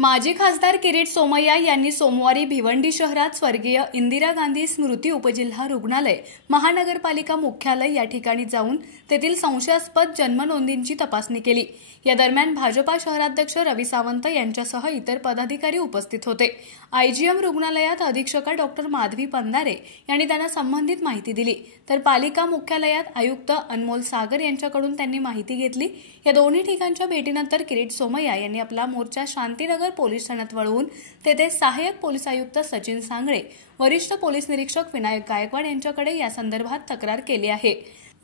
माजी खासदार किरीट सोमय्या यांनी सोमवारी भिवंडी शहरात स्वर्गीय इंदिरा गांधी स्मृती उपजिल्हा रुग्णालय महानगरपालिका मुख्यालय या ठिकाणी जाऊन तेथील संशयास्पद जन्मनोंदींची तपासणी केली। या दरम्यान भाजपा शहराध्यक्ष रवी सावंत यांच्यासह इतर पदाधिकारी उपस्थित होते। आयजीएम रुग्णालयात अधीक्षका डॉक्टर माधवी पंधारे यांनी त्यांना संबंधित माहिती दिली, तर पालिका मुख्यालयात आयुक्त अनमोल सागर यांच्याकडून त्यांनी माहिती घेतली। या दोन्ही ठिकाणच्या भेटीनंतर किरीट सोमय्या यांनी आपला मोर्चा शांतीनगर पोलीस ठाण्यात वळवून तेथे सहाय्यक पोलीस आयुक्त सचिन सांगळे, वरिष्ठ पोलीस निरीक्षक विनायक गायकवाड यांच्याकडे या संदर्भात तक्रार केली आहे।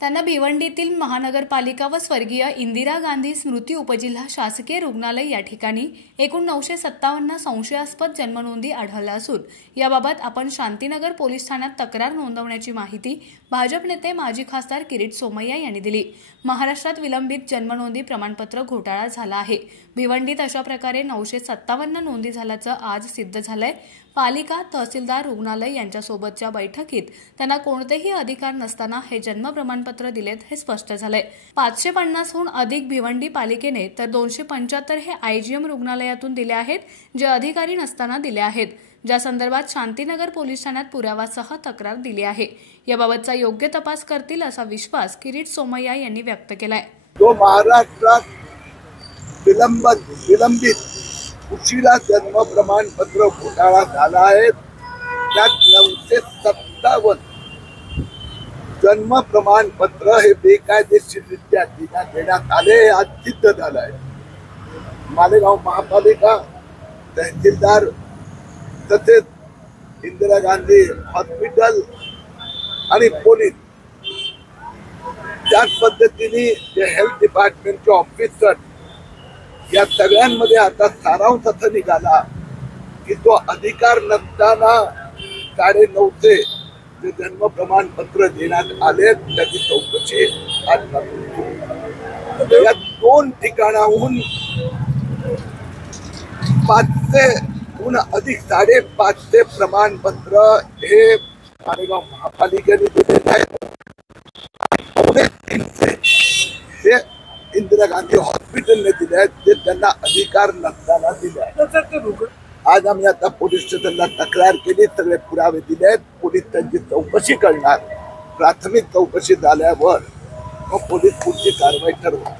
त्यांना भिवंडीतील महानगरपालिका व स्वर्गीय इंदिरा गांधी स्मृती उपजिल्हा शासकीय रुग्णालय या ठिकाणी एकूण 957 संशयास्पद जन्मनोंदी आढळल्या असून याबाबत आपण शांतीनगर पोलीस ठाण्यात तक्रार नोंदवण्याची माहिती भाजप नेते माजी खासदार किरीट सोमय्या यांनी दिली। महाराष्ट्रात विलंबित जन्मनोंदी प्रमाणपत्र घोटाळा झाला आहे। भिवंडीत अशा प्रकारे 957 नोंदी झाल्याचं आज सिद्ध झालंय। पालिका, तहसीलदार, रुग्णालय यांच्यासोबतच्या बैठकीत त्यांना कोणतेही अधिकार नसताना हे जन्म प्रमाणपत्र दिलेत हे स्पष्ट झालंय। 550हून अधिक भिवंडी पालिकेने तर 275 हे आयजीएम रुग्णालयातून दिले आहेत, जे अधिकारी नसताना दिले आहेत, ज्या संदर्भात शांतीनगर पोलीस ठाण्यात पुराव्यासह तक्रार दिली आहे। याबाबतचा योग्य तपास करतील असा विश्वास किरीट सोमय्या यांनी व्यक्त केलाय। तो महाराष्ट्रात विलंबित उशिरा जन्म प्रमाणपत्र घोटाळा झाला आहे। त्यात 957 जन्म प्रमाणपत्र हे बेकायदेशीररित्या देण्यात आले हे आज सिद्ध झालं आहे। मालेगाव महापालिका, तहसीलदार तसेच इंदिरा गांधी हॉस्पिटल आणि पोलीस, त्याच पद्धतीने जे हेल्थ डिपार्टमेंटचे ऑफिसर, या सगळ्यांमध्ये आता सारांश असा निघाला की तो अधिकार नसताना 950 जे जन्म प्रमाणपत्र देण्यात आले त्याची चौकशी आज या 2 ठिकाणाहून 500हून अधिक 550 प्रमाणपत्र हे मालेगाव महापालिकेने दिलेले आहेत। हे इंदिरा गांधी हॉस्पिटलने दिले आहेत, ते त्यांना अधिकार नसताना दिले आहेत। आज आम्ही आता पोलीस स्टेशनला तक्रार केली, सगळे पुरावे दिले आहेत। पोलीस त्यांची चौकशी करणार, प्राथमिक चौकशी झाल्यावर मग पोलीस पुढची कारवाई ठरवणार।